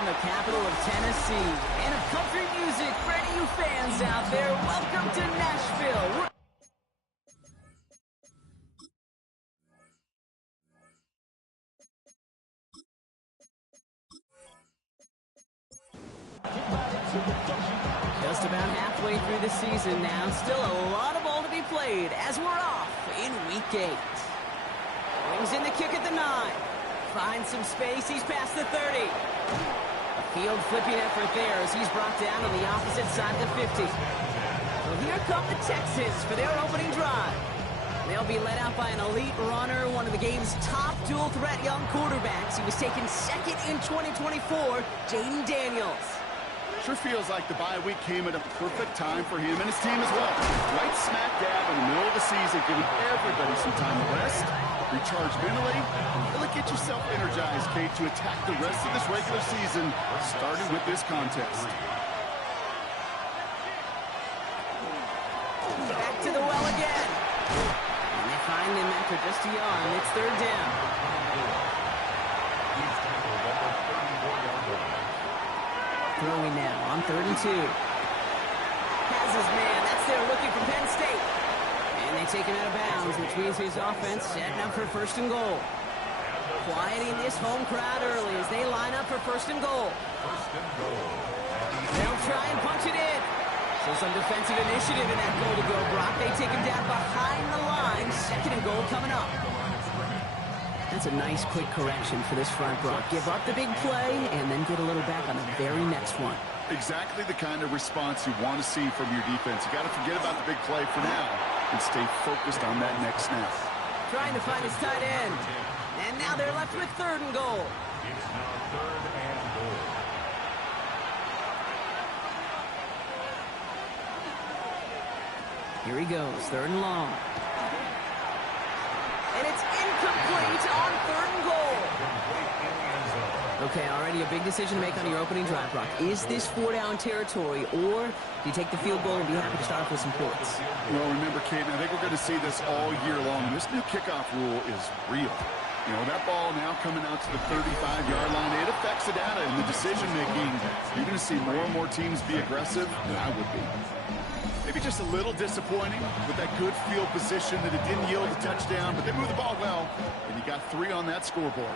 from the capital of Tennessee. And of country music for any of you fans out there, welcome to Nashville. Just about halfway through the season now. Still a lot of ball to be played as we're off in Week 8. Brings in the kick at the 9. Finds some space. He's past the 30. A field flipping effort there as he's brought down on the opposite side of the 50. So here come the Texans for their opening drive. They'll be led out by an elite runner, one of the game's top dual-threat young quarterbacks. He was taken second in 2024, Jaden Daniels. Sure feels like the bye week came at a perfect time for him and his team as well. Right smack dab in the middle of the season, giving everybody some time to rest, recharge mentally, and really get yourself energized, Kate, to attack the rest of this regular season, starting with this contest. Back to the well again. And they find him after just a yard. It's third down. Throwing now on 3rd and 2. Has his man. That's there looking from Penn State. And they take him out of bounds, which means his offense setting up for 1st and goal. Quieting this home crowd early as they line up for 1st and goal. They'll try and punch it in. So some defensive initiative in that goal to go, Brock. They take him down behind the line. 2nd and goal coming up. That's a nice quick correction for this front, Brock. Give up the big play and then get a little back on the very next one. Exactly the kind of response you want to see from your defense. You got to forget about the big play for now and stay focused on that next snap. Trying to find his tight end. And now they're left with 3rd and goal. It's now 3rd and goal. Here he goes, 3rd and long. And it's incomplete on 3rd and goal. Okay, already a big decision to make on your opening drive, Brock. Is this 4-down territory, or do you take the field goal and be happy to start off with some points? Well, remember, Kate, I think we're going to see this all year long. This new kickoff rule is real. You know, that ball now coming out to the 35-yard line, it affects the data and the decision-making. You're going to see more and more teams be aggressive, and I would be. Maybe just a little disappointing with that good field position that it didn't yield a touchdown, but they moved the ball well, and you got 3 on that scoreboard.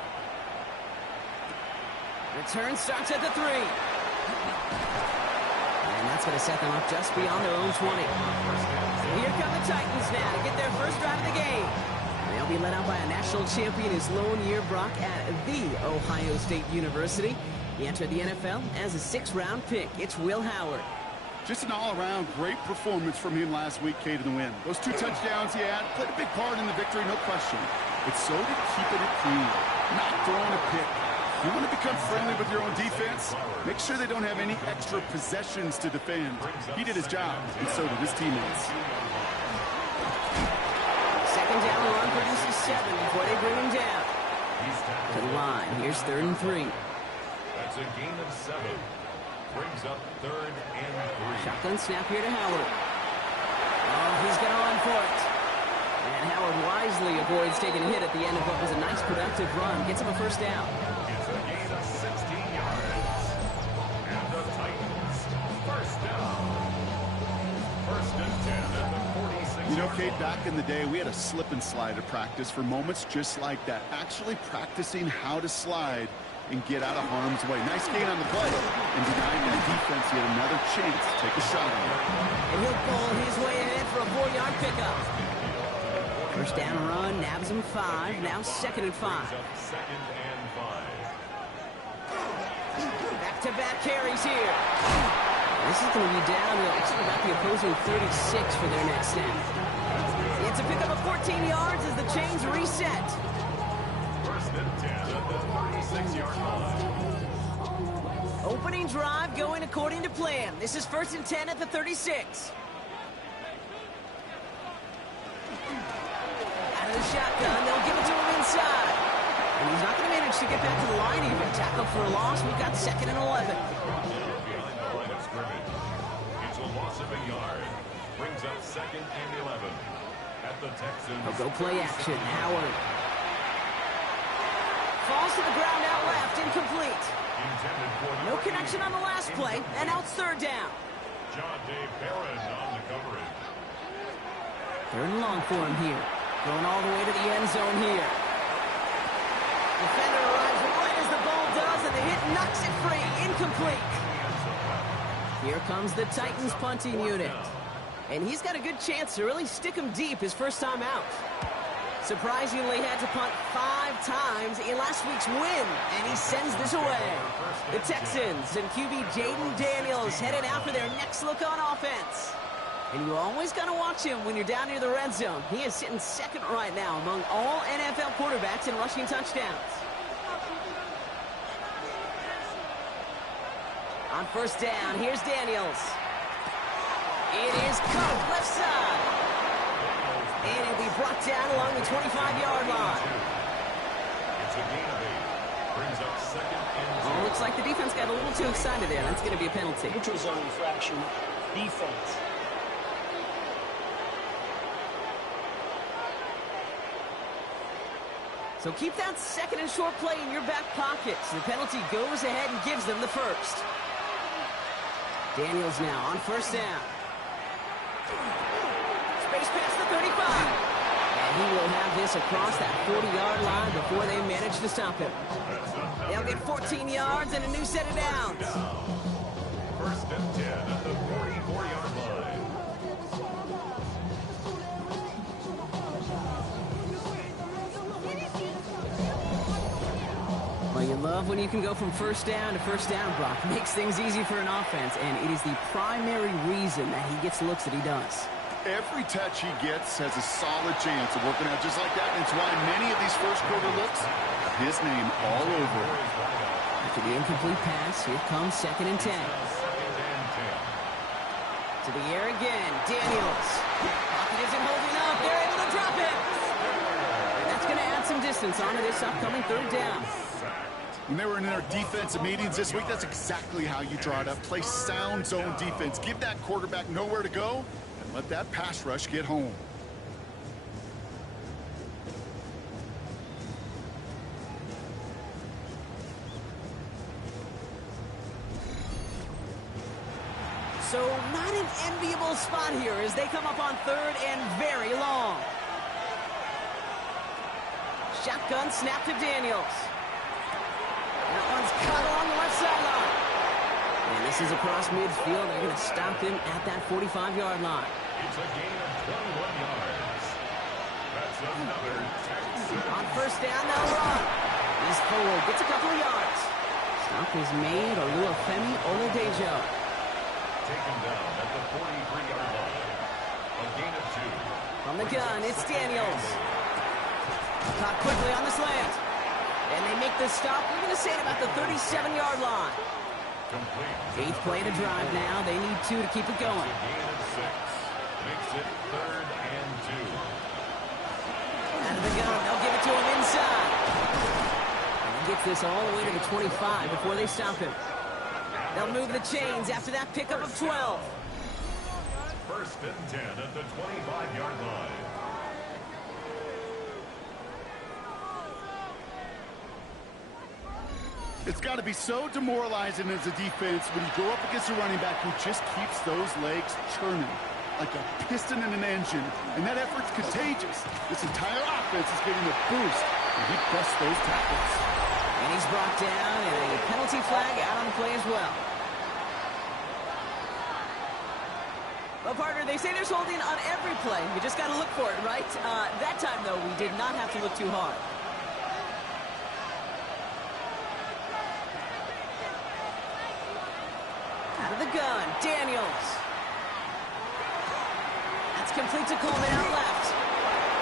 Return starts at the 3. And that's going to set them up just beyond their own 20. So here come the Titans now to get their first drive of the game. They'll be led out by a national champion his lone year, Brock, at the Ohio State University. He entered the NFL as a 6th-round pick. It's Will Howard. Just an all-around great performance from him last week, Kate, in the win. Those 2 touchdowns he had played a big part in the victory, no question. But so did keeping it clean, not throwing a pick. You want to become friendly with your own defense? Make sure they don't have any extra possessions to defend. He did his job, and so did his teammates. 2nd down run produces 7 before they bring him down. To the line. Here's 3rd and 3. That's a gain of 7. Brings up 3rd and 3. Shotgun snap here to Howard. Oh, he's going to run for it. And Howard wisely avoids taking a hit at the end of what was a nice productive run. Gets him a 1st down. It's a gain of 16 yards. And the Titans, 1st down. 1st and 10 at the 46. You know, Kate, back in the day, we had a slip and slide at practice for moments just like that. Actually practicing how to slide and get out of harm's way. Nice gain on the play. And denying that defense yet another chance to take a shot on it. And he'll pull his way ahead for a 4-yard pickup. 1st down run, nabs him 5. Now 2nd and 5. 2nd and 5. Back-to-back carries here. This is going to be down to about the opposing 36 for their next snap. It's a pickup of 14 yards as the chains reset. 1st and 10 at the 36-yard line. Opening drive going according to plan. This is 1st and 10 at the 36. Out of the shotgun, they'll give it to him inside. And he's not going to manage to get back to the line even. Tackle for a loss. We've got 2nd and 11. Behind the line of scrimmage. It's a loss of a yard. Brings up 2nd and 11. At the Texans. They'll go play action. Howard Falls to the ground out left, incomplete. Intended for the No connection on the last play, and now it's third down. John Day Barron on the coverage. Third and long for him here. Going all the way to the end zone here. Defender arrives right as the ball does, and the hit knocks it free. Incomplete. Here comes the Titans punting unit. And he's got a good chance to really stick him deep his first time out. Surprisingly had to punt 5 times in last week's win, and he sends this away. The Texans and QB Jaden Daniels headed out for their next look on offense. And you always got to watch him when you're down near the red zone. He is sitting second right now among all NFL quarterbacks in rushing touchdowns. On first down, here's Daniels. It is caught left side. And it'll be brought down along the 25-yard line. It's a gain of 8. Brings up second and 2. Oh, looks like the defense got a little too excited there. That's going to be a penalty. Neutral zone infraction. Defense. So keep that second and short play in your back pocket. So the penalty goes ahead and gives them the first. Daniels now on first down. Space past the 35. And he will have this across that 40-yard line before they manage to stop him. They'll get 14 yards and a new set of downs. First and 10 at the 44-yard line. Well, you love when you can go from first down to first down, Brock. Makes things easy for an offense, and it is the primary reason that he gets the looks that he does. Every touch he gets has a solid chance of working out just like that, and it's why many of these first quarter looks have his name all over it. After the incomplete pass, here comes second and 10. To the air again, Daniels. Pocket isn't holding up. They're able to drop it. And that's going to add some distance onto this upcoming third down. When they were in their defensive meetings this week, that's exactly how you draw it up. Play sound zone defense. Give that quarterback nowhere to go, and let that pass rush get home. So not an enviable spot here as they come up on third and very long. Shotgun snap to Daniels. That one's caught along the left sideline. And this is across midfield. They're going to stop him at that 45-yard line. It's a gain of 21 yards. That's another Texan. On first down, they'll run. He's forward, gets a couple of yards. Stop is made, Oluwafemi Oladejo. Taken down at the 43-yard line. A gain of 2. From the gun, it's Daniels. Caught quickly on the slant. And they make the stop, we're going to say, at about the 37-yard line. Complete. 8th play to drive now. They need 2 to keep it going. Gain of 6. Makes it 3rd and 2. Out of the gun, they'll give it to him inside. And he gets this all the way to the 25 before they stop him. They'll move the chains after that pickup of 12. First and 10 at the 25-yard line. It's got to be so demoralizing as a defense when you go up against a running back who just keeps those legs churning like a piston in an engine. And that effort's contagious. This entire offense is getting a boost, and he busts those tackles. And he's brought down, and a penalty flag out on the play as well. Well, partner, they say there's holding on every play. You just got to look for it, right? That time, though, we did not have to look too hard. Out of the gun, Daniels. That's complete to Coleman out left.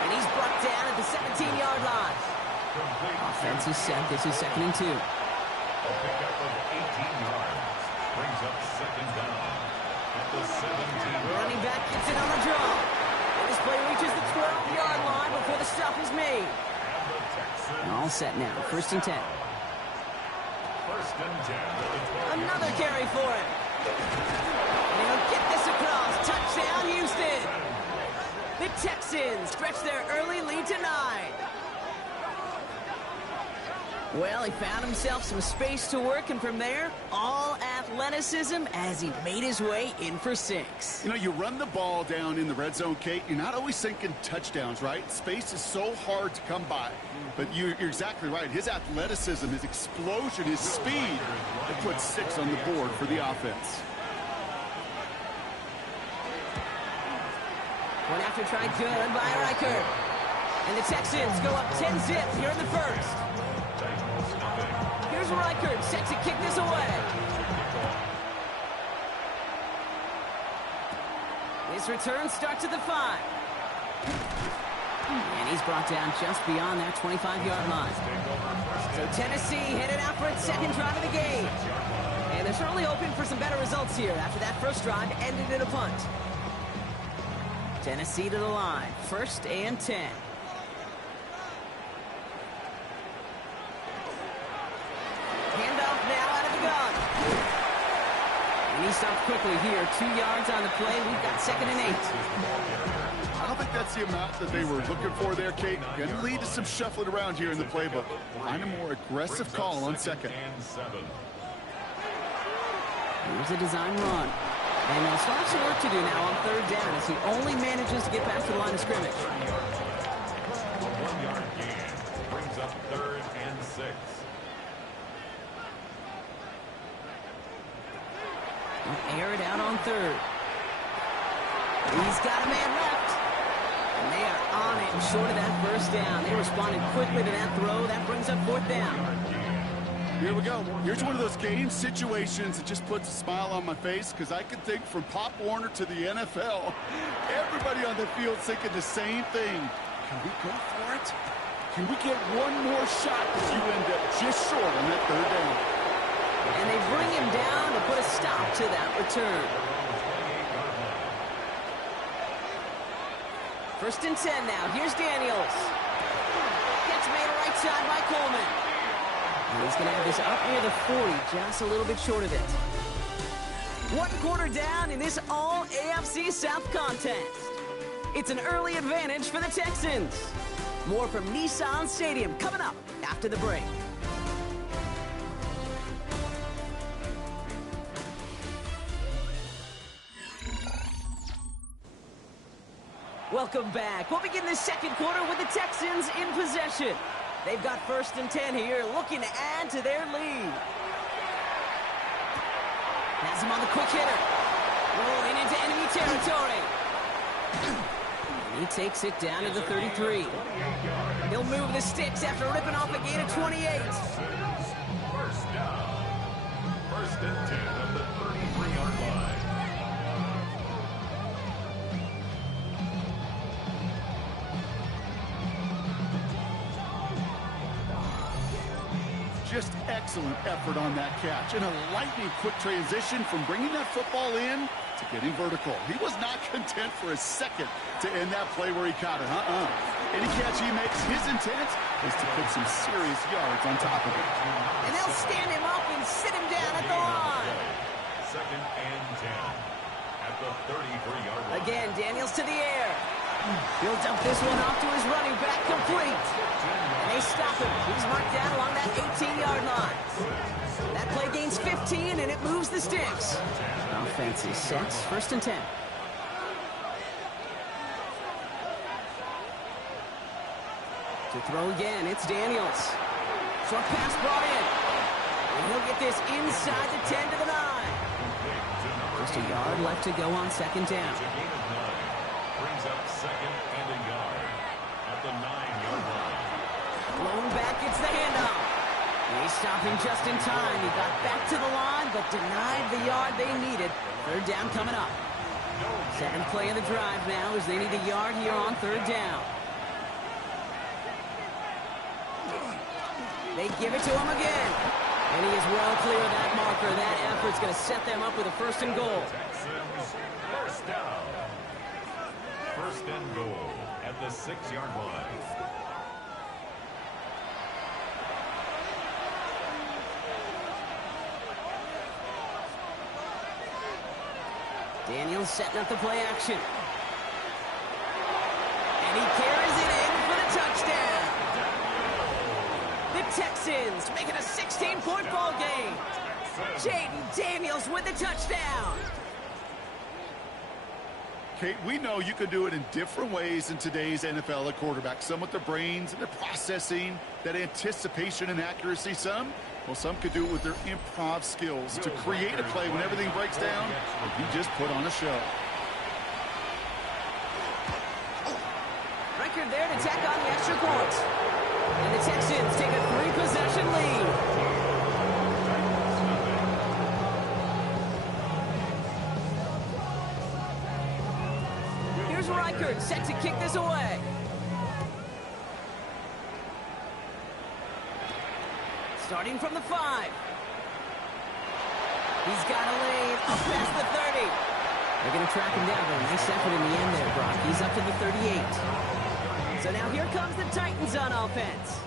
And he's brought down at the 17-yard line. Offense is set. This is second and 2. A pickup of 18 yards. Brings up second down at the 17. Running back gets it on the draw. And this play reaches the 12-yard line before the stop is made. And the Texans. And all set now. First and 10. First and 10 at the 12. Another carry for him. And he'll get this across. Touchdown, Houston. The Texans stretch their early lead to 9. Well, he found himself some space to work, and from there, all athleticism as he made his way in for 6. You know, you run the ball down in the red zone, Kate, you're not always thinking touchdowns, right? Space is so hard to come by. But you're exactly right. His athleticism, his explosion, his speed, it puts 6 on the board for the offense. One after try good by Riker. And the Texans go up 10-zip here in the first. Here's Riker, set to kick this away. His return starts at the 5. And he's brought down just beyond that 25-yard line. So Tennessee headed out for its second drive of the game. And they're certainly hoping for some better results here after that first drive ended in a punt. Tennessee to the line, 1st and 10. Handoff now out of the gun. And he stopped quickly here. 2 yards on the play. We've got 2nd and 8. I don't think that's the amount that they were looking for there, Kate. Going to lead to some shuffling around here in the playbook. Find a more aggressive call on 2nd. Here's a design run. And they'll start some work to do now on 3rd down as he only manages to get back to the line of scrimmage. 1-yard gain brings up 3rd and 6. Air it out on 3rd. He's got a man left. And they are on it short of that first down. They responded quickly to that throw. That brings up 4th down. Here we go. Here's one of those game situations that just puts a smile on my face because I can think from Pop Warner to the NFL, everybody on the field thinking the same thing. Can we go for it? Can we get one more shot as you end up just short on that 3rd down? And they bring him down to put a stop to that return. 1st and 10 now. Here's Daniels. Gets made right side by Coleman. And he's going to have this up near the 40, just a little bit short of it. 1 quarter down in this all-AFC South contest. It's an early advantage for the Texans. More from Nissan Stadium coming up after the break. Welcome back. We'll begin the 2nd quarter with the Texans in possession. They've got 1st and 10 here, looking to add to their lead. Has him on the quick hitter. Rolling into enemy territory. He takes it down to the 33. He'll move the sticks after ripping off a gain of 28. 1st down. 1st and 10 at the 33-yard line. Just excellent effort on that catch. And a lightning quick transition from bringing that football in to getting vertical. He was not content for a second to end that play where he caught it. Any catch he makes, his intent is to put some serious yards on top of it. And they'll stand him up and sit him down at the line. 2nd and 10 at the 33-yard line. Again, Daniels to the air. He'll dump this one off to his running back, complete. And they stop him. He's marked down along that 18-yard line. That play gains 15, and it moves the sticks. Offense is set. 1st and 10. To throw again, it's Daniels. Short pass brought in. And he'll get this inside the 10 to the 9. Just a yard left to go on 2nd down. Brings up 2nd and a yard at the 9-yard line. Blown back, it's the handoff. They stop him just in time. He got back to the line, but denied the yard they needed. 3rd down coming up. 7th play of the drive now as they need a yard here on 3rd down. They give it to him again. And he is well clear of that marker. That effort's going to set them up with a 1st and goal. Texans, 1st down. 1st and goal at the 6-yard line. Daniels setting up the play action. And he carries it in for the touchdown. The Texans Texans to make it a 16-point ball game. Jaden Daniels with the touchdown. Kate, we know you can do it in different ways in today's NFL at quarterback. Some with their brains and their processing, that anticipation and accuracy. Some could do it with their improv skills to create a play when everything breaks down. You just put on a show. Record there to tack on the extra point. And the Texans take a 3-possession lead. Here's Reichert set to kick this away. Starting from the 5. He's got a lane up past the 30. They're going to track him down, but a nice effort in the end there, Brock. He's up to the 38. So now here comes the Titans on offense.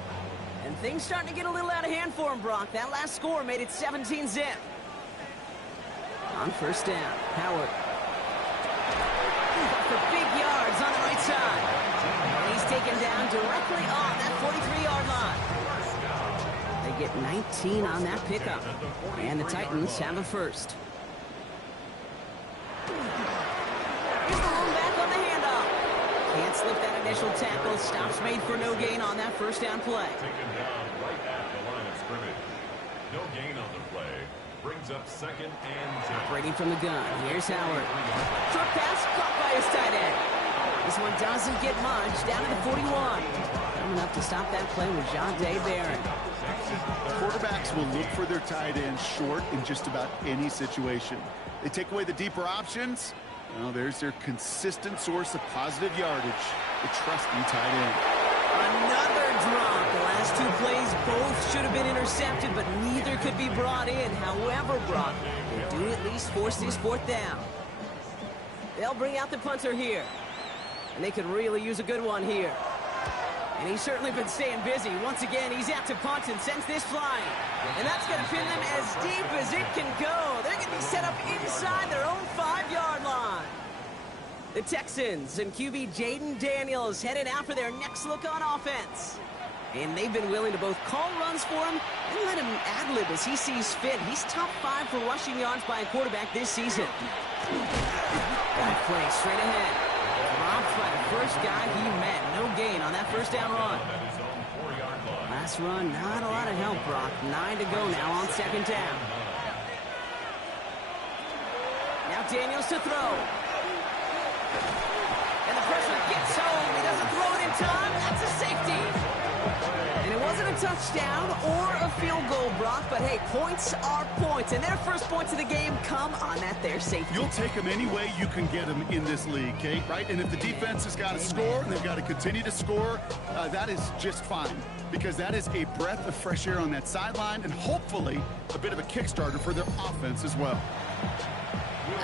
And things starting to get a little out of hand for him, Brock. That last score made it 17-zip. On first down, Howard. For big yards on the right side. And he's taken down directly on that 43-yard line. They get 19 on that pickup. And the Titans have a first. Here's the lone back on the handoff. Can't slip that initial tackle. Stops made for no gain on that first down play. Taken down right at the line of scrimmage. No gain on the play. Brings up 2nd and 10. Operating from the gun. Here's Howard. Short pass caught by his tight end. This one doesn't get much. Down to the 41. Coming up to stop that play with Jahdae Barron. Quarterbacks will look for their tight end short in just about any situation. They take away the deeper options. Well, there's their consistent source of positive yardage, the trusty tight end. Another drop. The last 2 plays both should have been intercepted, but neither could be brought in. However, Brock, they do at least force this 4th down. They'll bring out the punter here. And they could really use a good one here. And he's certainly been staying busy. Once again, he's out to punt and sends this flying. And that's going to pin them as deep as it can go. They're going to be set up inside their own 5-yard line. The Texans and QB Jaden Daniels headed out for their next look on offense. And they've been willing to both call runs for him and let him ad-lib as he sees fit. He's top 5 for rushing yards by a quarterback this season. That play straight ahead. Dropped by the first guy he met. No gain on that first down run. Last run, not a lot of help, Brock. 9 to go now on 2nd down. Now Daniels to throw. And the pressure gets home. He doesn't throw it in time. That's a safety. And it wasn't a touchdown or a field goal, Brock, but hey, points are points. And their first points of the game come on that there safety. You'll take them any way you can get them in this league, Kate, right? And if the defense has got to score and they've got to continue to score, that is just fine. Because that is a breath of fresh air on that sideline and hopefully a bit of a kickstarter for their offense as well.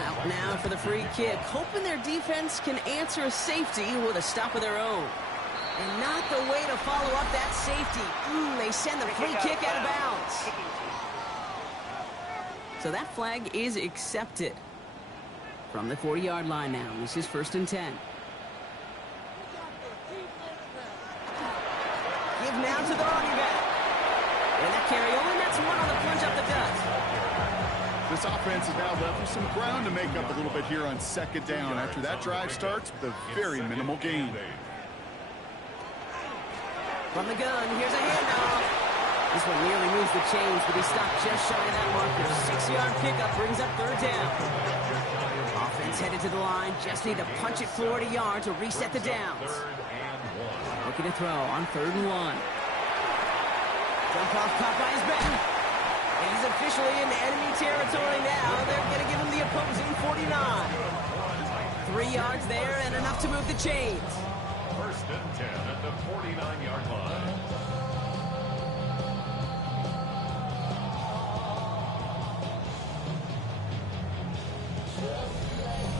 Out now for the free kick, hoping their defense can answer a safety with a stop of their own. And not the way to follow up that safety. They send the free kick out of bounds. So that flag is accepted. From the 40-yard line now, this is 1st and 10. Give now to the running back. And that carry only nets 1 on the plunge up the gut. This offense is now left with some ground to make up a little bit here on 2nd down after that drive starts with a very minimal gain. From the gun, here's a handoff. This one nearly moves the chains, but he stopped just shy of that marker. 6-yard pickup brings up 3rd down. Offense headed to the line. Just need to punch it 40 yards to reset the downs. Looking to throw on 3rd and 1. Jump off caught by his back. And he's officially in enemy territory now. They're going to give him the opposing 49. 3 yards there and enough to move the chains. 1st and 10 at the 49-yard line.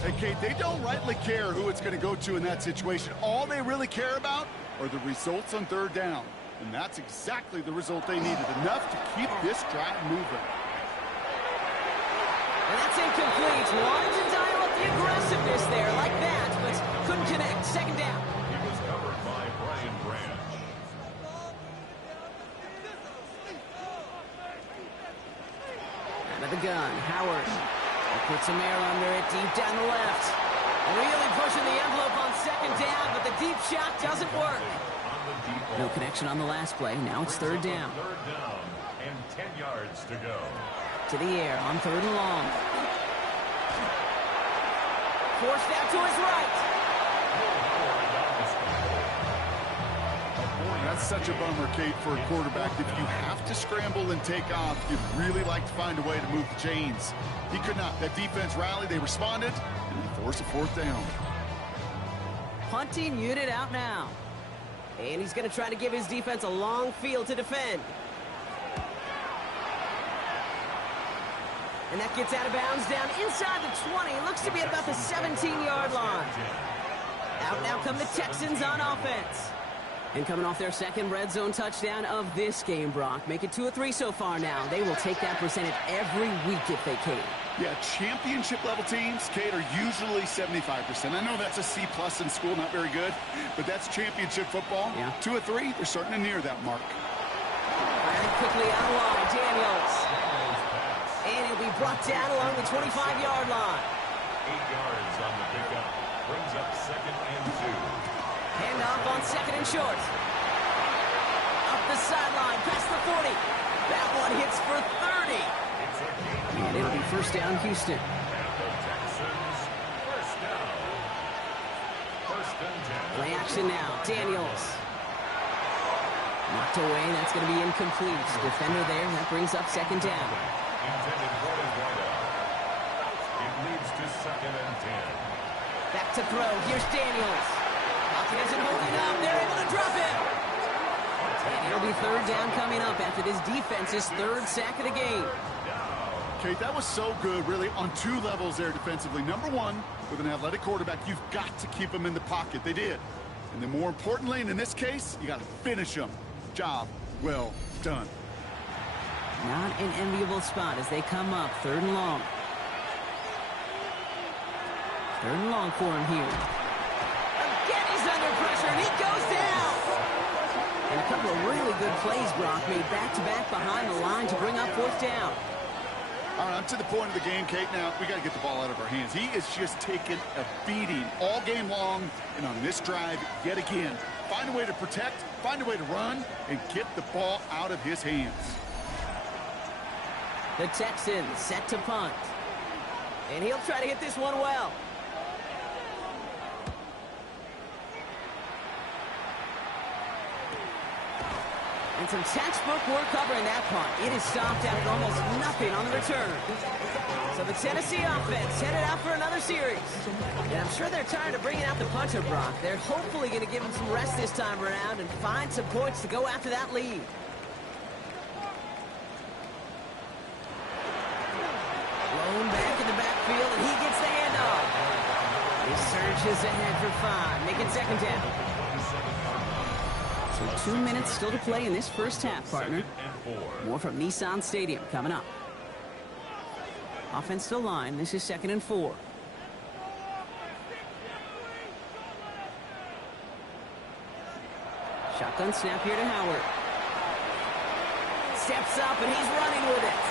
Hey, Kate, they don't rightly care who it's going to go to in that situation. All they really care about are the results on 3rd down. And that's exactly the result they needed. Enough to keep this drive moving. And that's incomplete. Wanted to dial up the aggressiveness there like that, but couldn't connect. 2nd down. He was covered by Brian Branch. gun. Howard. He puts some air under it deep down the left. Really pushing the envelope on second down, but the deep shot doesn't work. No connection on the last play. Now it's third down. Third down and 10 yards to go. To the air on third and long. Forced out to his right. That's such a bummer, Kate, for a quarterback. If you have to scramble and take off, you'd really like to find a way to move the chains. He could not. That defense rallied, they responded, and they forced a fourth down. Punting unit out now. And he's going to try to give his defense a long field to defend. And that gets out of bounds down inside the 20. Looks to be at about the 17-yard line. Out now come the Texans on offense. And coming off their second red zone touchdown of this game, Brock. Make it 2 or 3 so far now. They will take that percentage every week if they can. Yeah, championship-level teams, Kate, are usually 75%. I know that's a C+ in school, not very good, but that's championship football. Yeah. 2 or 3, they're starting to near that mark. Firing quickly out of line, Daniels. And he'll be brought down along the 25-yard line. 8 yards on the pickup. Brings up second and 2. Handoff on second and short. Up the sideline, past the 40. That one hits for 30. And it'll be first down, Houston. And the Texans, first down. First and 10. Play action now, Daniels. Knocked away, that's going to be incomplete. Defender there, that brings up second down. Intended for his wideout. It leads to second and 10. Back to throw, here's Daniels. He isn't holding up. They're able to drop him. And it'll be third down coming up after this defense's third sack of the game. Kate, that was so good, really, on 2 levels there defensively. Number 1, with an athletic quarterback, you've got to keep him in the pocket. They did. And then more importantly, and in this case, you got to finish him. Job well done. Not an enviable spot as they come up. Third and long. Third and long for him here. Under pressure, and he goes down. And a couple of really good plays, Brock, made back-to-back behind the line to bring up fourth down. All right, I'm to the point of the game, Kate. Now, we got to get the ball out of our hands. He is just taking a beating all game long, and on this drive, yet again, find a way to protect, find a way to run, and get the ball out of his hands. The Texans set to punt. And he'll try to hit this one well. And some textbook work covering that punt. It is stopped out at almost nothing on the return. So the Tennessee offense headed out for another series. And I'm sure they're tired of bringing out the punter, Brock. They're hopefully going to give him some rest this time around and find some points to go after that lead. Blown back in the backfield, and he gets the handoff. He surges ahead for 5, making second down. So 2 minutes still to play in this first half, partner. More from Nissan Stadium coming up. Offense still line. This is second and 4. Shotgun snap here to Howard. Steps up, and he's running with it.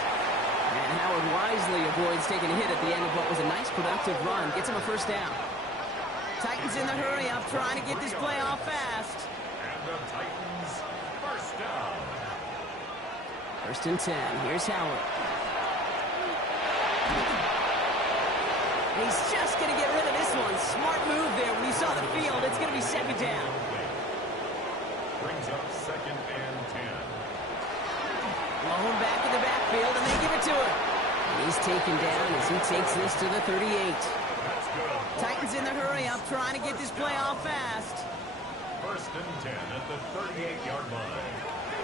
And Howard wisely avoids taking a hit at the end of what was a nice productive run. Gets him a first down. Titans in the hurry up, trying to get this play off fast. The Titans, first down. First and 10. Here's Howard. He's just going to get rid of this one. Smart move there when he saw the field. It's going to be second down. Brings up second and 10. Blown back in the backfield, and they give it to him. He's taken down as he takes this to the 38. Titans in the hurry up, trying to get this play off fast. First and 10 at the 38-yard line.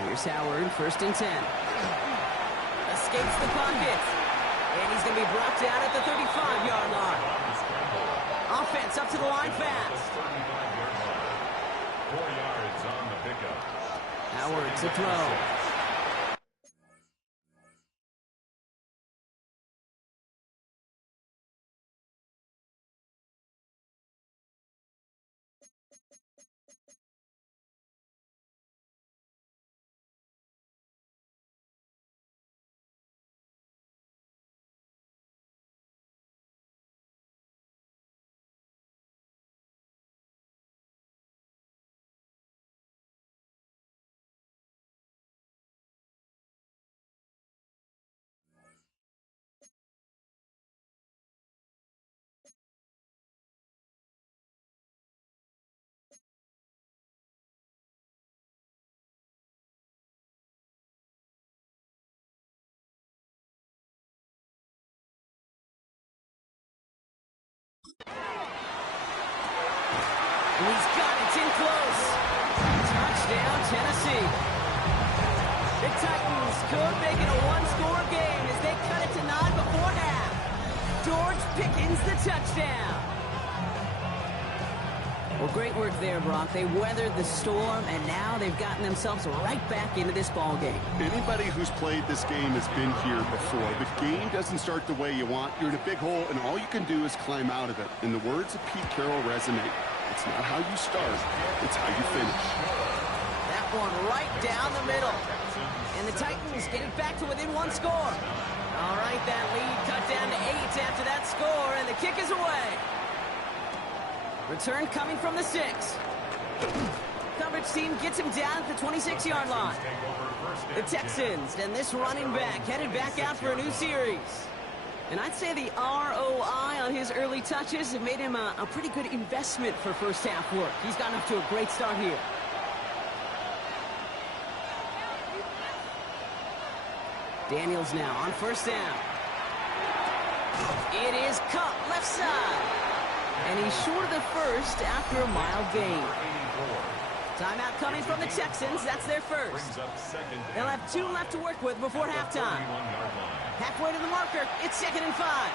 Here's Howard, first and 10. Escapes the pocket. And he's going to be brought down at the 35-yard line. Offense up to the line fast. 35-yard line. 4 yards on the pickup. Howard to throw. He's got it. It's in close. Touchdown, Tennessee. The Titans could make it a one-score game as they cut it to 9 before half. George Pickens the touchdown. Well, great work there, Brock. They weathered the storm, and now they've gotten themselves right back into this ball game. Anybody who's played this game has been here before. The game doesn't start the way you want. You're in a big hole, and all you can do is climb out of it. And the words of Pete Carroll resonate. It's not how you start, it's how you finish. That one right down the middle. And the Titans get it back to within one score. All right, that lead cut down to 8 after that score, and the kick is away. Return coming from the 6. Coverage team gets him down at the 26-yard line. The Texans and this running back headed back out for a new series. And I'd say the ROI on his early touches have made him a pretty good investment for first half work. He's gotten off to a great start here. Daniels now on first down. It is Cup left side. And he's short of the first after a mild gain. Timeout coming from the Texans. That's their first. They'll have 2 left to work with before halftime. Halfway to the marker. It's 2nd and 5.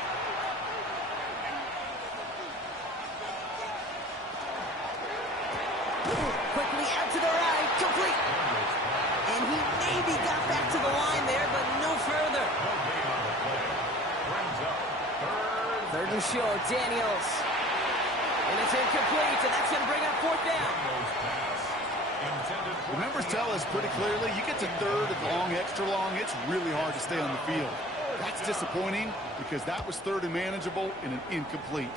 Quickly out to the right. Complete. And he maybe got back to the line there, but no further. 3rd and short. Daniels. And it's incomplete, and that's going to bring up 4th down. The numbers tell us pretty clearly, you get to 3rd and long, extra long, it's really hard to stay on the field. That's disappointing because that was 3rd and manageable and an incomplete.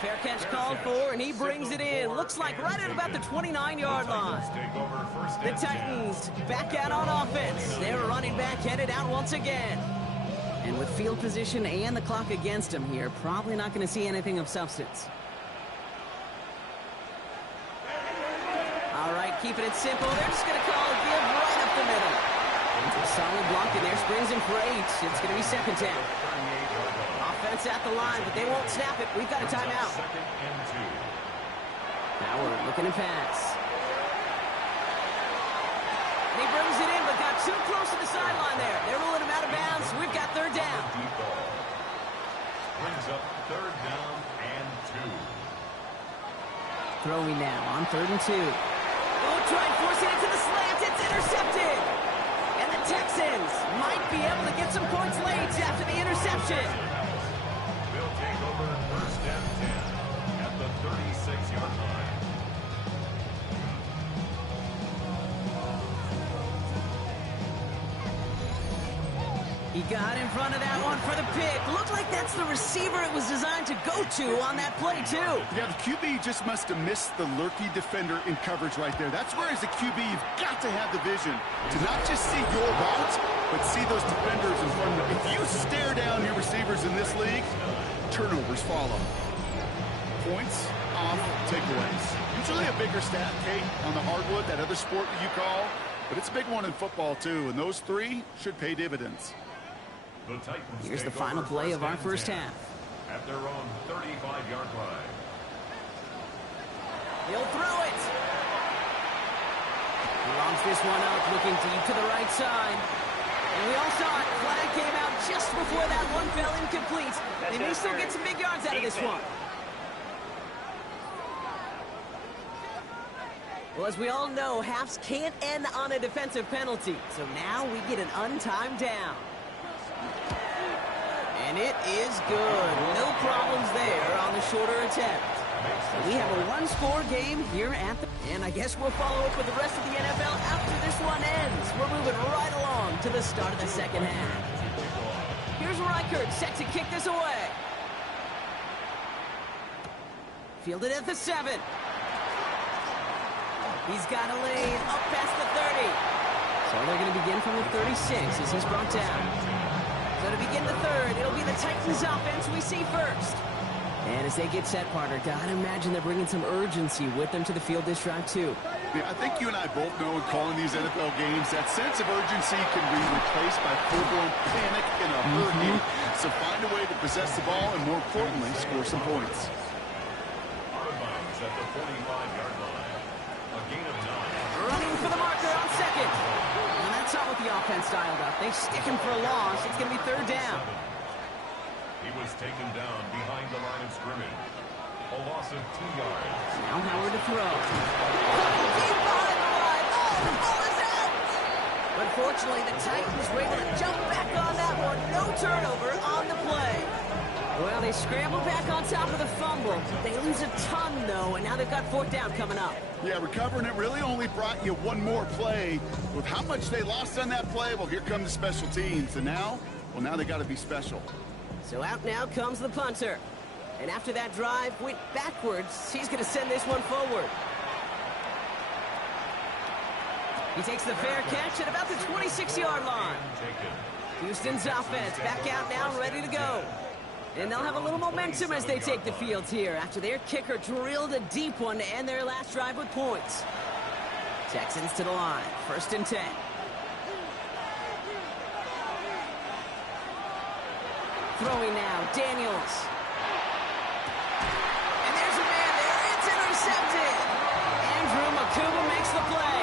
Fair catch called for, and he brings it in. Looks like right at about the 29-yard line. The Titans back out on offense. Their running back headed out once again. And with field position and the clock against him here, probably not going to see anything of substance. All right, keeping it simple. They're just going to call a give right up the middle. Solid block in there, springs him for 8. It's going to be 2nd down. Offense at the line, but they won't snap it. We've got a timeout. Now we're looking to pass. And he brings it in, but got too close to the sideline there. They're ruling him out of bounds. We've got 3rd down. Brings up 3rd down and 2. Throwing now on 3rd and 2. Oh, try and force it into the slant. It's intercepted. And the Texans might be able to get some points late after the interception. They'll take over 1st and 10 at the 36-yard line. He got in front of that one for the pick. Looked like that's the receiver it was designed to go to on that play, too. Yeah, the QB just must have missed the lurky defender in coverage right there. That's where, as a QB, you've got to have the vision to not just see your route, but see those defenders in front of you. If you stare down your receivers in this league, turnovers follow. Points off takeaways. Usually a bigger stat, Kate, on the hardwood, that other sport that you call, but it's a big one in football, too, and those 3 should pay dividends. Here's the final play of our first half. At their own 35-yard line. He'll throw it. He launches this one up, looking deep to the right side. And we all saw it. Flag came out just before that one fell incomplete. They may still get some big yards out of this one. Well, as we all know, halves can't end on a defensive penalty. So now we get an untimed down. And it is good. No problems there on the shorter attempt. We have a one-score game here at the... And I guess we'll follow up with the rest of the NFL after this one ends. We're moving right along to the start of the second half. Here's Reichert set to kick this away. Fielded at the 7. He's got a lane up past the 30. So they're going to begin from the 36 as he's brought down. So to begin the 3rd, it'll be the Titans offense we see first. And as they get set, partner, gotta imagine they're bringing some urgency with them to the field this drive, too. Yeah, I think you and I both know in calling these NFL games, that sense of urgency can be replaced by full-blown panic in a hurry. So find a way to possess the ball and, more importantly, score some points. 45-yard line. A gain of 9. Running for the marker on second. And that's not what the offense dialed up. They stick him for a loss. It's going to be third down. He was taken down behind the line of scrimmage. A loss of 2 yards. Now Howard to throw. Deep behind the line. Oh, the ball is out. But fortunately, the Titans were able to jump back on that one. No turnover on the play. Well, they scrambled back on top of the fumble. They lose a ton, though, and now they've got fourth down coming up. Yeah, recovering it really only brought you one more play. With how much they lost on that play, well, here come the special teams. And now, well, now they got to be special. So out now comes the punter. And after that drive went backwards, he's going to send this one forward. He takes the fair catch at about the 26-yard line. Houston's offense back out now, ready to go. And they'll have a little momentum as they take the field here after their kicker drilled a deep one to end their last drive with points. Texans to the line, 1st and 10. Throwing now, Daniels. And there's a man there. It's intercepted. Andrew Makuba makes the play.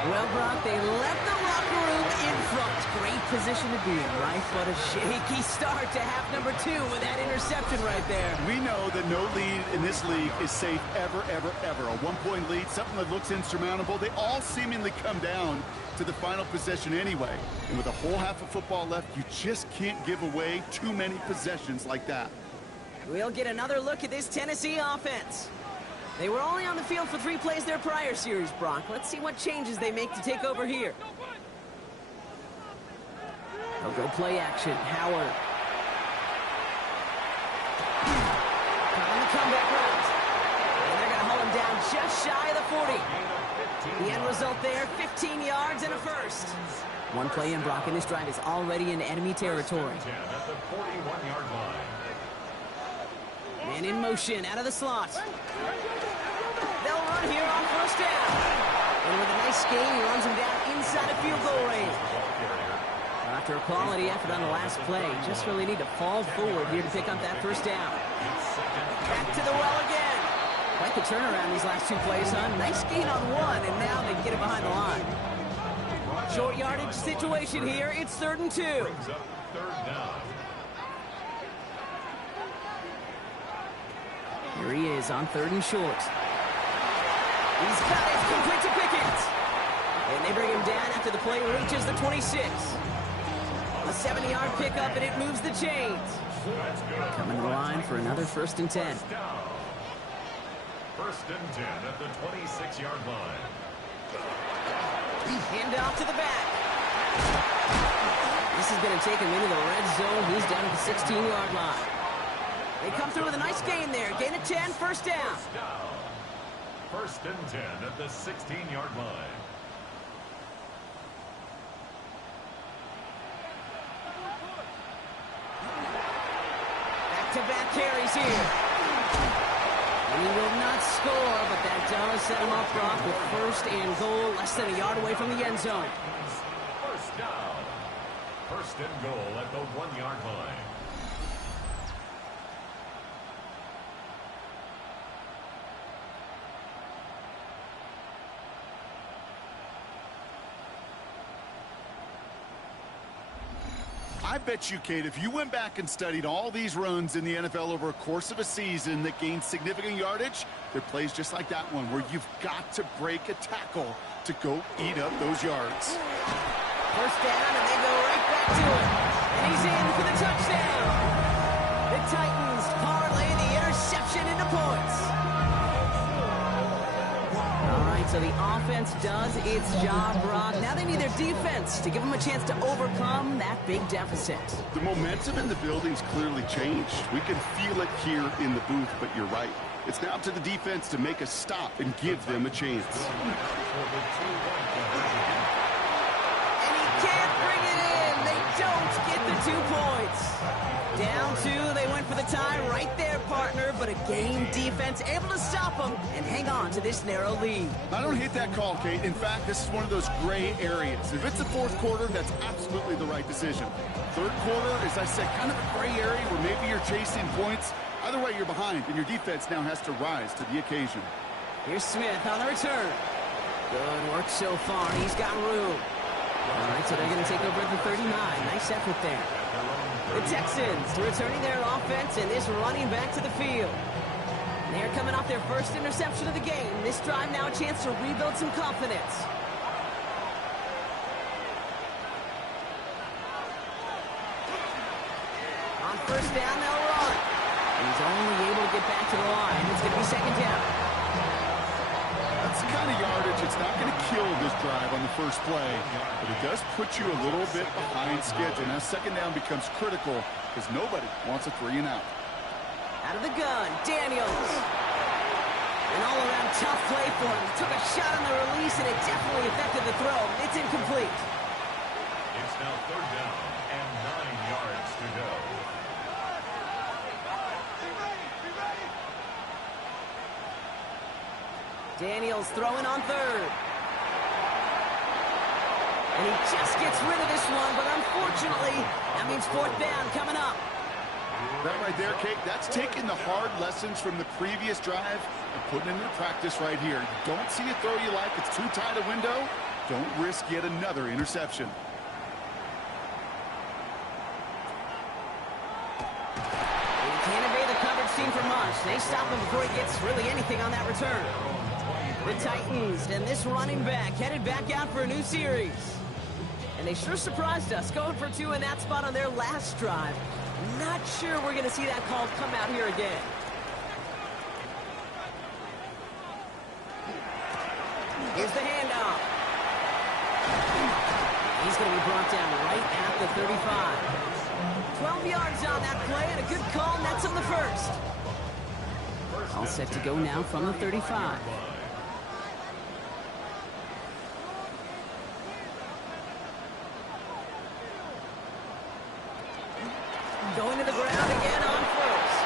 Well, Brock, they left the locker room in front. Great position to be in, right? But a shaky start to half number 2 with that interception right there. We know that no lead in this league is safe ever, ever, ever. A one-point lead, something that looks insurmountable. They all seemingly come down to the final possession anyway. And with a whole half of football left, you just can't give away too many possessions like that. We'll get another look at this Tennessee offense. They were only on the field for 3 plays their prior series, Brock. Let's see what changes they make to take over here. They'll go play action. Howard. On the comeback route. And they're going to hold him down just shy of the 40. The end result there, 15 yards and a first. One play in, Brock, and this drive is already in enemy territory. At the 41-yard line. Man in motion, out of the slot. They'll run here on 1st down. And with a nice gain, he runs him down inside of field goal range. After a quality effort on the last play, just really need to fall forward here to pick up that 1st down. Back to the well again. Quite the turnaround these last 2 plays, huh? Nice gain on 1, and now they get it behind the line. Short yardage situation here. It's 3rd and 2. Brings up 3rd down. Here he is on 3rd and short. He's got it, complete to Pickens. And they bring him down after the play reaches the 26. A 70-yard pickup, and it moves the chains. Coming to the line for another 1st and 10. 1st and 10 at the 26-yard line. Hand off to the back. This is going to take him into the red zone. He's down at the 16-yard line. They come through with a nice gain there. Gain of 10, 1st down. 1st and 10 at the 16-yard line. Back-to-back carries here. And he will not score, but that does set him up, Brock, with 1st and goal, less than a yard away from the end zone. 1st down. 1st and goal at the 1-yard line. I bet you, Kate, if you went back and studied all these runs in the NFL over a course of a season that gained significant yardage, there are plays just like that one where you've got to break a tackle to go eat up those yards. 1st down, and they go right back to it. And he's in for the touchdown. The Titans parlay the interception into points. All right, so the offense does its job, Brock. Now they need their defense to give them a chance to overcome that big deficit. The momentum in the building's clearly changed. We can feel it here in the booth, but you're right. It's now up to the defense to make a stop and give them a chance. And he can't bring it in. They don't get the 2 points. Down 2, they went for the tie right there, partner, but a game defense able to stop them and hang on to this narrow lead. I don't hate that call, Kate. In fact, this is one of those gray areas. If it's the 4th quarter, that's absolutely the right decision. 3rd quarter, as I said, kind of a gray area where maybe you're chasing points. Either way, you're behind, and your defense now has to rise to the occasion. Here's Smith on the return. Good work so far. He's got room. All right, so they're going to take over at the 39. Nice effort there. The Texans returning their offense and this running back to the field. They're coming off their first interception of the game. This drive now a chance to rebuild some confidence. On first down, they'll run. He's only able to get back to the line. It's going to be second down. That's the kind of yardage. It's not going to kill this drive on the first play, but it does put you a little bit behind schedule. Now second down becomes critical because nobody wants a 3 and out. Out of the gun, Daniels. An all-around tough play for him. He took a shot on the release, and it definitely affected the throw. It's incomplete. It's now third down and 9 yards to go. Daniels throwing on third. And he just gets rid of this one, but unfortunately, that means fourth down coming up. That right there, Kate, that's taking the hard lessons from the previous drive and putting it into practice right here. You don't see a throw you like, it's too tight a window, don't risk yet another interception. He can't evade the coverage team for much. They stop him before he gets really anything on that return. The Titans and this running back headed back out for a new series. And they sure surprised us, going for 2 in that spot on their last drive. Not sure we're going to see that call come out here again. Here's the handoff. He's going to be brought down right at the 35. 12 yards on that play and a good call, and that's on the first. All set to go now from the 35. Going to the ground again on first.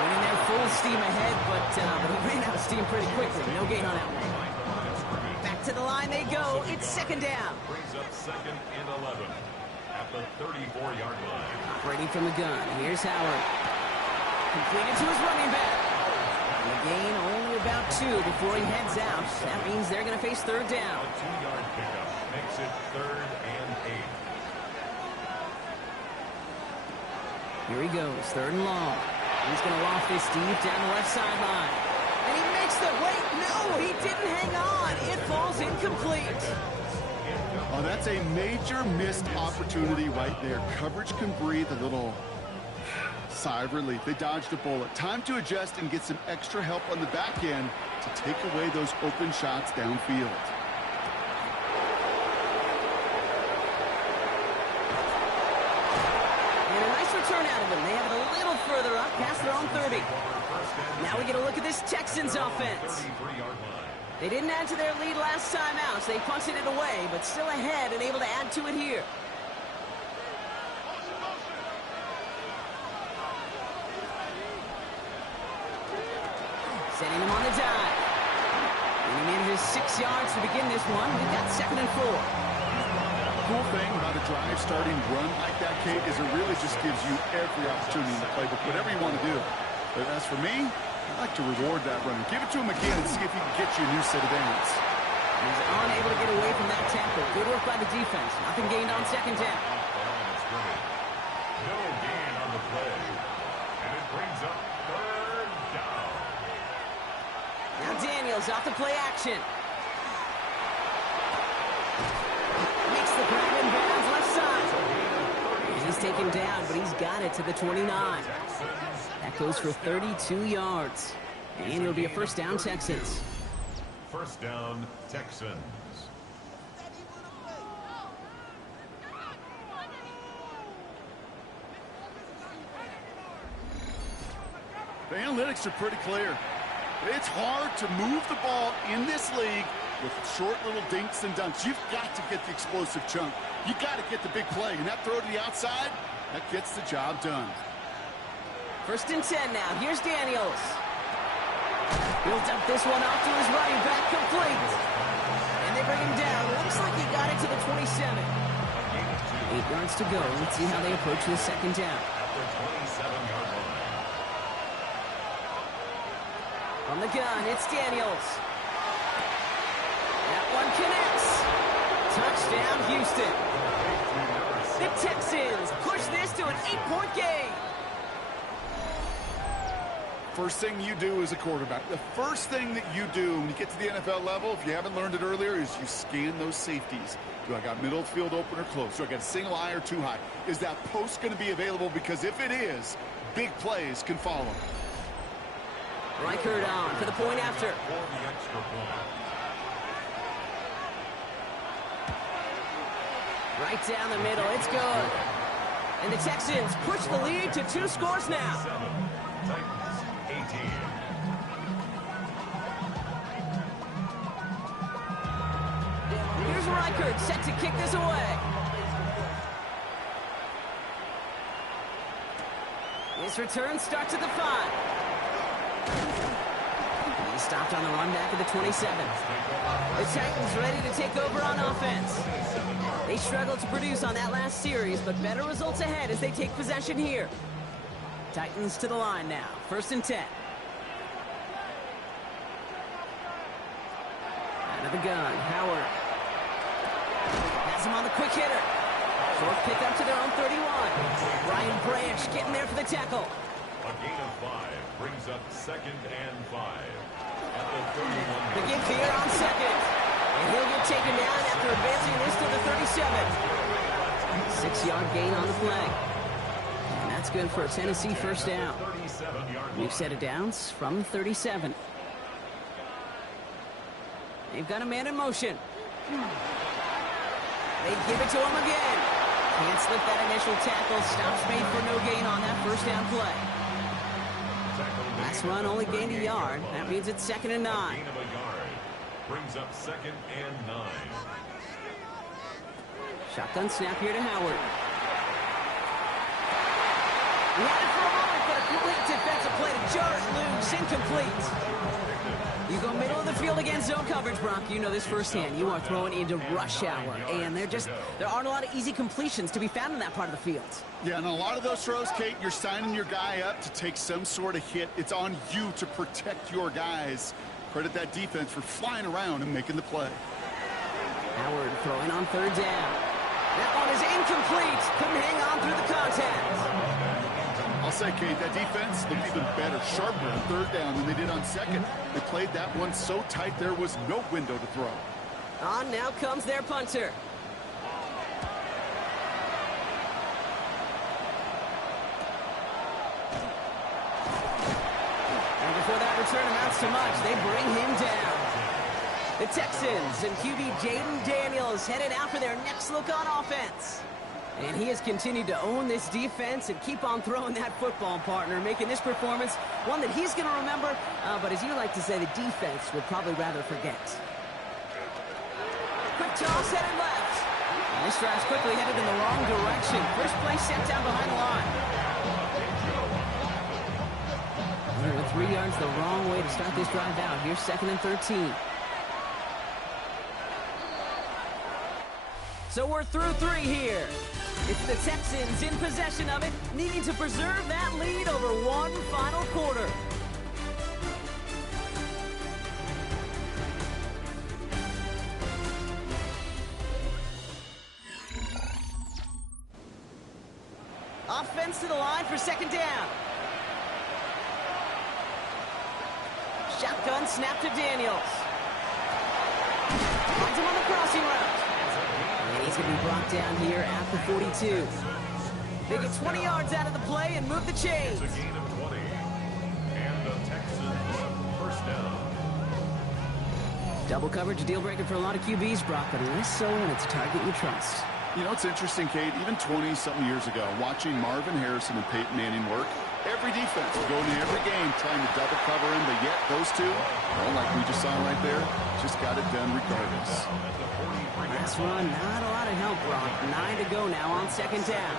Winning there full steam ahead, but he ran out of steam pretty quickly. No gain on that one. Back to the line they go. It's second down. Brings up second and 11 at the 34-yard line. Operating from the gun. Here's Howard. Completed to his running back. And the gain only about 2 before he heads out. That means they're going to face third down. A 2-yard pickup makes it third and 8. Here he goes, third and long. He's going to loft this deep down the left sideline. And he makes the wait. No, he didn't hang on. It falls incomplete. Oh, that's a major missed opportunity right there. Coverage can breathe a little sigh of relief. They dodged a bullet. Time to adjust and get some extra help on the back end to take away those open shots downfield. Return out of them. They have it a little further up past their own 30. Now we get a look at this Texans offense. They didn't add to their lead last time out, so they punted it away, but still ahead and able to add to it here. Setting him on the dive. And he manages 6 yards to begin this one. We've got second and 4. Cool thing about a drive starting run like that, Kate, is it really just gives you every opportunity in the playbook, whatever you want to do. But as for me, I like to reward that run. Give it to him again and see if he can get you a new set of downs. He's unable to get away from that tackle. Good work by the defense. Nothing gained on second down. No gain on the play. And it brings up third down. Now Daniels off the play action. The grab in bounds left side. He's taken down, but he's got it to the 29. That goes for 32 yards. And it'll be a first down, Texans. First down, Texans. The analytics are pretty clear. It's hard to move the ball in this league with short little dinks and dunks. You've got to get the explosive chunk. You got to get the big play. And that throw to the outside, that gets the job done. First and 10 now. Here's Daniels. He'll dump this one off to his running back, complete. And they bring him down. Looks like he got it to the 27. 8 yards to go. Let's see how they approach this second down. At the 27-yard line. On the gun, it's Daniels. That one connects. Touchdown, Houston. The Texans push this to an 8-point game. First thing you do as a quarterback, the first thing that you do when you get to the NFL level, if you haven't learned it earlier, is you scan those safeties. Do I got middle field open or close? Do I got a single high or two high? Is that post going to be available? Because if it is, big plays can follow. Reichert on for the point after. Right down the middle, it's good. And the Texans push the lead to 2 scores now. 7, Titans 18. Here's Reichert set to kick this away. His return starts at the 5. He stopped on the run back at the 27. The Titans ready to take over on offense. They struggled to produce on that last series, but better results ahead as they take possession here. Titans to the line now. 1st and 10. Out of the gun, Howard. Has him on the quick hitter. Short pick up to their own 31. Brian Branch getting there for the tackle. A gain of 5 brings up 2nd and 5. At the 31. The give here on 2nd. And he'll get taken down after advancing this to the 37. 6-yard gain on the play. And that's good for a Tennessee first down. New set of downs from the 37. They've got a man in motion. They give it to him again. Can't slip that initial tackle. Stops made for no gain on that first down play. Last run only gained a yard. That means it's 2nd and 9. Gain of a yard brings up 2nd and 9. Shotgun snap here to Howard. He had it for a moment, but a complete defensive play to jar it loose. Incomplete. You go middle of the field against zone coverage, Brock. You know this firsthand. You are throwing into rush hour, and there aren't a lot of easy completions to be found in that part of the field. Yeah, and a lot of those throws, Kate, you're signing your guy up to take some sort of hit. It's on you to protect your guys. Credit that defense for flying around and making the play. Howard throwing on 3rd down. That one is incomplete. Couldn't hang on through the contact. I'll say, Kate, that defense looked even better, sharper on 3rd down than they did on 2nd. They played that one so tight there was no window to throw. On now comes their punter. And before that return amounts to much, they bring him down. The Texans and QB Jaden Daniels headed out for their next look on offense. And he has continued to own this defense and keep on throwing that football, partner, making this performance one that he's going to remember, but as you like to say, the defense would probably rather forget. Quick toss headed left. And this drive's quickly headed in the wrong direction. First play set down behind the line. They were 3 yards the wrong way to start this drive out. Here's 2nd and 13. So we're through 3 here. It's the Texans in possession of it, needing to preserve that lead over one final quarter. Offense to the line for 2nd down. Shotgun snap to Daniels. Finds him on the crossing route. And he's going to be brought down here at the 42. They get 20 yards out of the play and move the chains. It's a gain of 20. And the Texans first down. Double coverage, a deal breaker for a lot of QBs, Brock, but less so when it's a target you trust. You know, it's interesting, Kate, even 20-something years ago, watching Marvin Harrison and Peyton Manning work, every defense would go into every game trying to double cover him, but yet those two, well, like we just saw right there, just got it done regardless. Last run, not a lot of help, Brock. 9 to go now on 2nd down.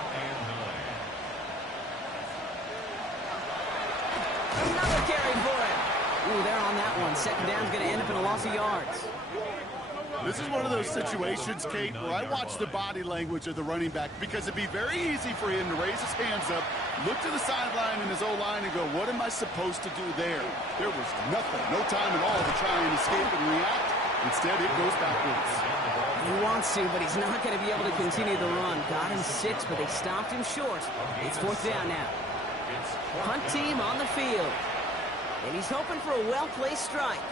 Another carry for him. Ooh, they're on that one. 2nd down's going to end up in a loss of yards. This is one of those situations, Kate, where I watch the body language of the running back because it'd be very easy for him to raise his hands up, look to the sideline in his O-line and go, what am I supposed to do there? There was nothing, no time at all to try and escape and react. Instead, it goes backwards. He wants to, but he's not going to be able to continue the run. Got him 6, but they stopped him short. It's 4th down now. Punt team on the field. And he's hoping for a well-placed strike.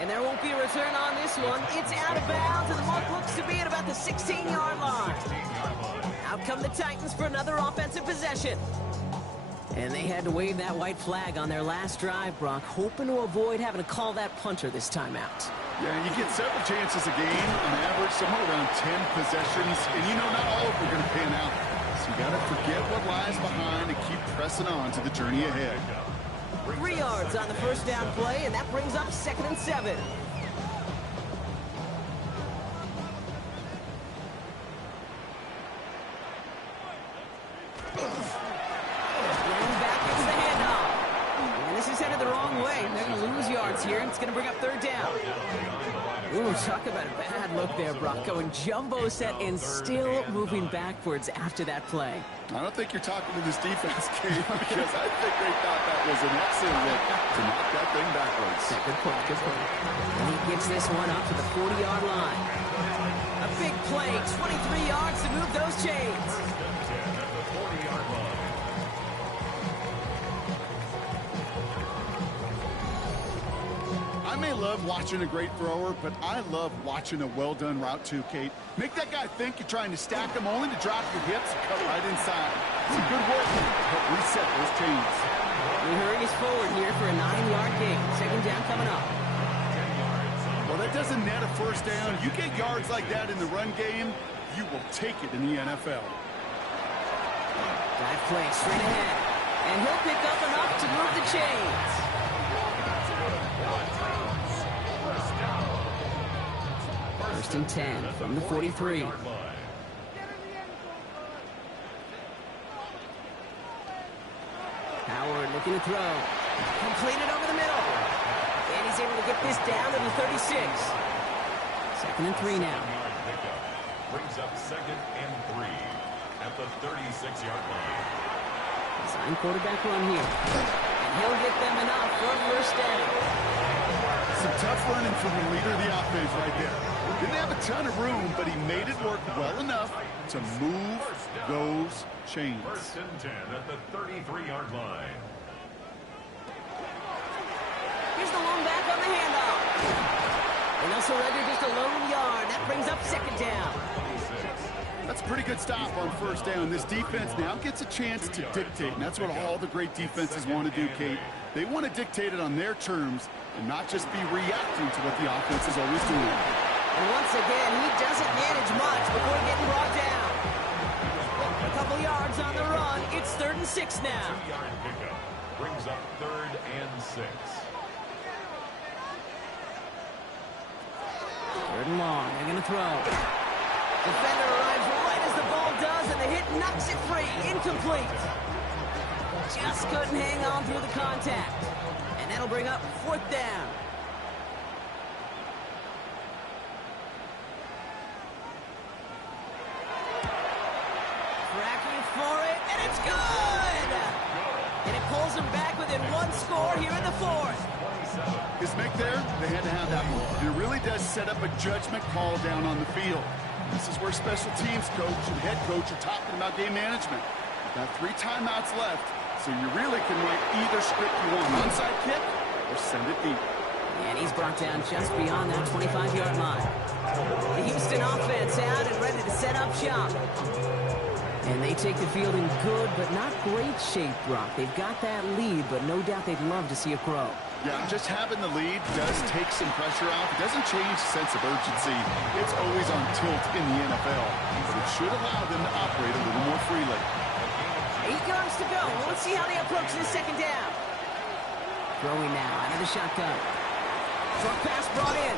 And there won't be a return on this one. It's out of bounds, and the mark looks to be at about the 16-yard line. Out come the Titans for another offensive possession. And they had to wave that white flag on their last drive, Brock, hoping to avoid having to call that punter this time out. Yeah, you get several chances a game, on average, somewhere around 10 possessions, and you know not all of them are going to pan out. So you got to forget what lies behind and keep pressing on to the journey ahead. 3 yards on the first down play, and that brings up 2nd and 7. Going back into the handoff. And this is headed the wrong way. They're going to lose yards here, and it's going to bring up 3rd down. Ooh, talk about a bad look there, Brock. Going jumbo set and still moving backwards after that play. I don't think you're talking to this defense, Kate, because I think they thought that was an excellent look to knock that thing backwards. Yeah, good point, good point. And he gets this one up to the 40-yard line. A big play, 23 yards to move those chains. I may love watching a great thrower, but I love watching a well-done route too, Kate. Make that guy think you're trying to stack him only to drop your hips and cut right inside. Some good work to help reset those chains. He hurries forward here for a 9-yard gain. 2nd down coming up. Well, that doesn't net a first down. You get yards like that in the run game, you will take it in the NFL. Dive play straight ahead. And he'll pick up enough to move the chains. 1st and 10 from the 43. Howard looking to throw. Completed over the middle. And he's able to get this down to the 36. 2nd and 3 now. Brings up 2nd and 3 at the 36-yard line. Design quarterback run here. And he'll get them enough for a 1st down. Some tough running from the leader of the offense right there. Didn't have a ton of room, but he made it work well enough to move those chains. 1st and 10 at the 33-yard line. Here's the long back on the handoff. And they'll surrender just a lone yard. That brings up 2nd down. That's a pretty good stop on 1st down. This defense now gets a chance to dictate, and that's what all the great defenses want to do, Kate. They want to dictate it on their terms and not just be reacting to what the offense is always doing. And once again, he doesn't manage much before getting brought down. A couple yards on the run. It's 3rd and 6 now. 2-yard pickup brings up 3rd and 6. 3rd and long. They're going to throw. Defender arrives right as the ball does, and the hit knocks it free. Incomplete. Just couldn't hang on through the contact. And that'll bring up 4th down. Tracking for it, and it's good! And it pulls them back within 1 score here in the 4th. His make there, they had to have that one. And it really does set up a judgment call down on the field. This is where special teams coach and head coach are talking about game management. You've got 3 timeouts left, so you really can write either script you want. Onside kick or send it deep. And he's brought down just beyond that 25-yard line. The Houston offense out and ready to set up shop. And they take the field in good but not great shape, Brock. They've got that lead, but no doubt they'd love to see it grow. Yeah, just having the lead does take some pressure off. It doesn't change the sense of urgency. It's always on tilt in the NFL. But it should allow them to operate a little more freely. 8 yards to go. Let's see how they approach this 2nd down. Throwing now out of the shotgun. Short pass brought in.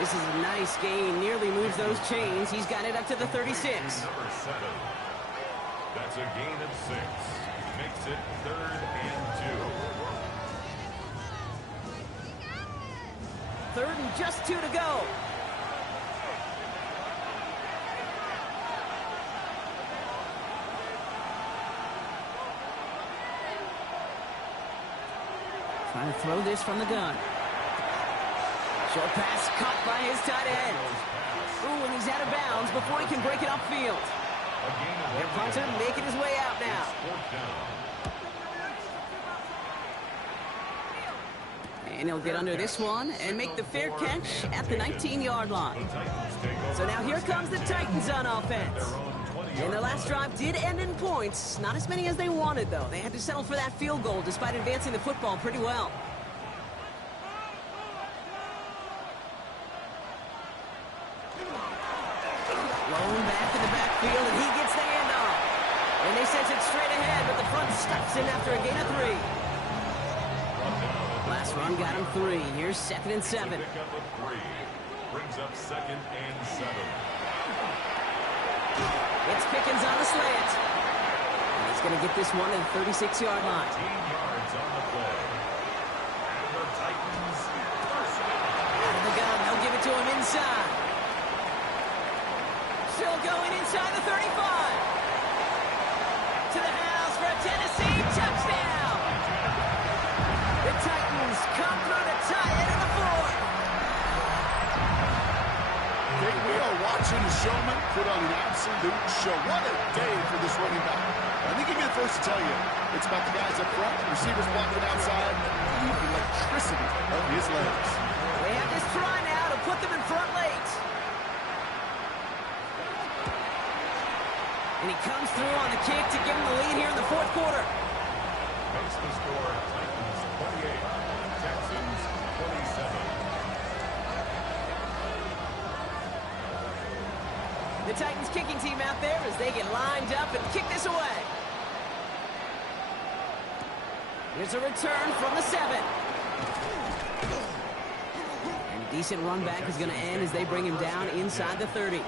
This is a nice gain. Nearly moves those chains. He's got it up to the 36. Number 7. That's a gain of 6. Makes it 3rd and 2. 3rd and just 2 to go. Trying to throw this from the gun. Short pass caught by his tight end. Ooh, and he's out of bounds before he can break it upfield. Their punter making his way out now. And he'll get under this one and make the fair catch at the 19-yard line. So now here comes the Titans on offense. And their last drive did end in points. Not as many as they wanted, though. They had to settle for that field goal despite advancing the football pretty well. Rolling back in the backfield, and he gets the handoff. And they sent it straight ahead, but the front stops him after a gain of 3. Last run got him 3. Here's 2nd and 7. Brings up 2nd and 7. It's Pickens on the slant. And he's going to get this one at the 36-yard line. 18 yards on the play. And the Titans first down. Out of the gun, they'll give it to him inside. Still going inside the 35. To the house for a Tennessee touchdown. The Titans come through to tie it in the 4th. We are watching a showman put on an absolute show. What a day for this running back. I think he'd be the first to tell you it's about the guys up front, receivers blocking outside, and the electricity of his legs. They have this try now to put them in front late. And he comes through on the kick to give him the lead here in the 4th quarter. Makes the score Titans 28, Texans 27. The Titans kicking team out there as they get lined up and kick this away. Here's a return from the 7. And a decent run back is going to end as they bring him down inside the 30.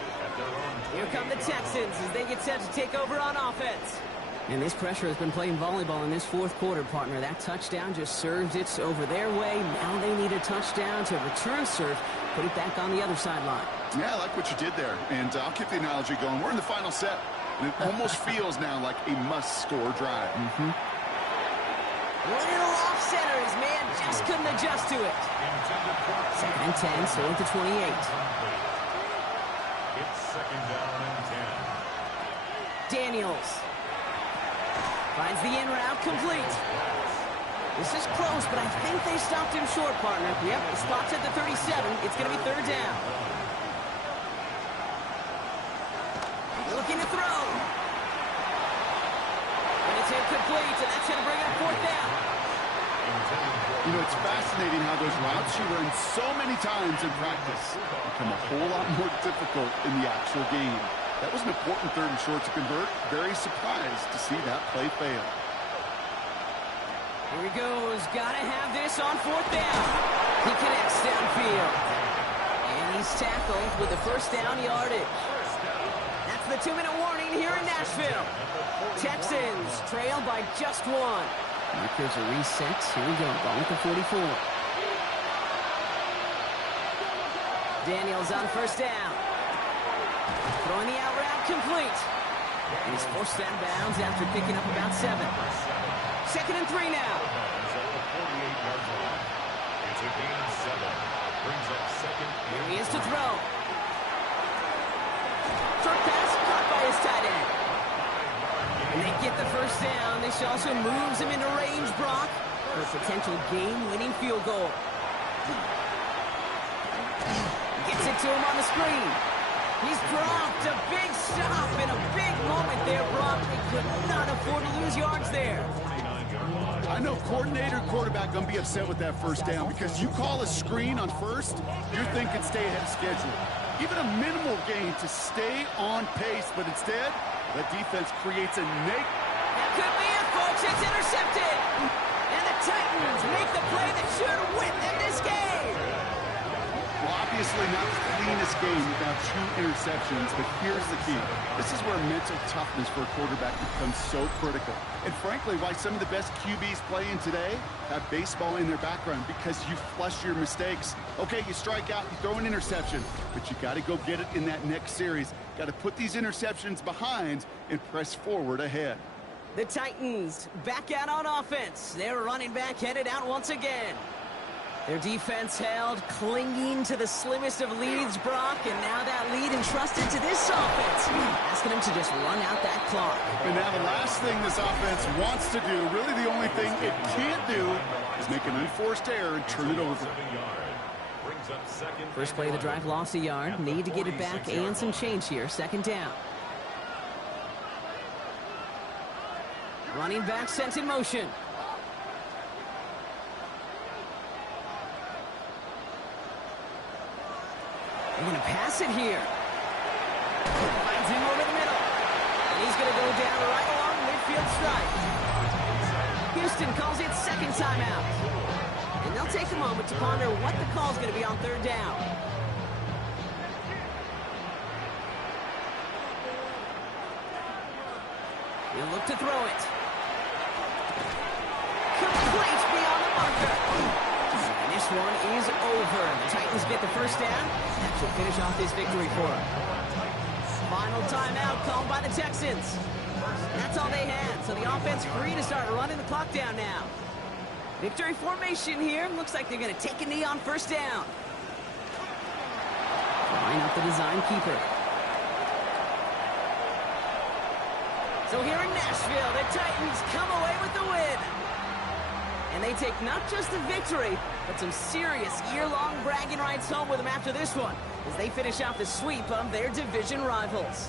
Here come the Texans as they get set to take over on offense. And this pressure has been playing volleyball in this 4th quarter, partner. That touchdown just served it over their way. Now they need a touchdown to return serve, put it back on the other sideline. Yeah, I like what you did there. And I'll keep the analogy going. We're in the final set, and it almost feels now like a must-score drive. Little off center. His man just couldn't adjust to it. 2nd and 10, so at the 28. It's 2nd down and 10. Daniels finds the in route complete. This is close, but I think they stopped him short, partner. Yep, the spot's at the 37. It's going to be 3rd down. Looking to throw. And it's incomplete, and that's going to bring up 4th down. You know, it's fascinating how those routes you run so many times in practice become a whole lot more difficult in the actual game. That was an important 3rd and short to convert. Very surprised to see that play fail. Here he goes. Gotta have this on 4th down. He connects downfield. And he's tackled with the 1st down yardage. That's the 2-minute warning here in Nashville. Texans trail by just 1. Here's a reset. Here we go. Ball at the 44. Daniels on 1st down. Throwing the out route complete. And he's forced out of bounds after picking up about 7. 2nd and 3 now. It's a gain of 7. Brings up 2nd. Here he is to throw. Short pass caught by his tight end. And they get the 1st down. This also moves him into range, Brock, for a potential game-winning field goal. Gets it to him on the screen. He's dropped a big stop in a big moment there, Brock. They could not afford to lose yards there. I know coordinator, quarterback going to be upset with that 1st down because you call a screen on 1st, you're thinking stay ahead of schedule. Even a minimal gain to stay on pace, but instead, the defense creates a negative. That could be it, folks. It's intercepted. And the Titans make the play that should win them this game. Blocking Obviously not the cleanest game without 2 interceptions, but here's the key. This is where mental toughness for a quarterback becomes so critical. And frankly, why some of the best QBs playing today have baseball in their background, because you flush your mistakes. Okay, you strike out, you throw an interception, but you got to go get it in that next series. Got to put these interceptions behind and press forward ahead. The Titans back out on offense. Their running back headed out once again. Their defense held, clinging to the slimmest of leads, Brock, and now that lead entrusted to this offense, asking them to just run out that clock. And now the last thing this offense wants to do, really the only thing it can't do, is make an unforced error and turn it over. First play of the drive lost a yard. Need to get it back and some change here. Second down. Running back sent in motion. They're going to pass it here. Finds him over the middle. And he's going to go down right along midfield stripe. Houston calls it second timeout. And they'll take a moment to ponder what the call is going to be on third down. He'll look to throw it. Complete beyond the marker. And this one is over. The Titans get the first down. That should finish off this victory for them. Final timeout called by the Texans. That's all they had. So the offense free to start running the clock down now. Victory formation here. Looks like they're going to take a knee on first down. Line up the design keeper. So here in Nashville, the Titans come away with the win. And they take not just the victory, but some serious year-long bragging rights home with them after this one, as they finish off the sweep of their division rivals.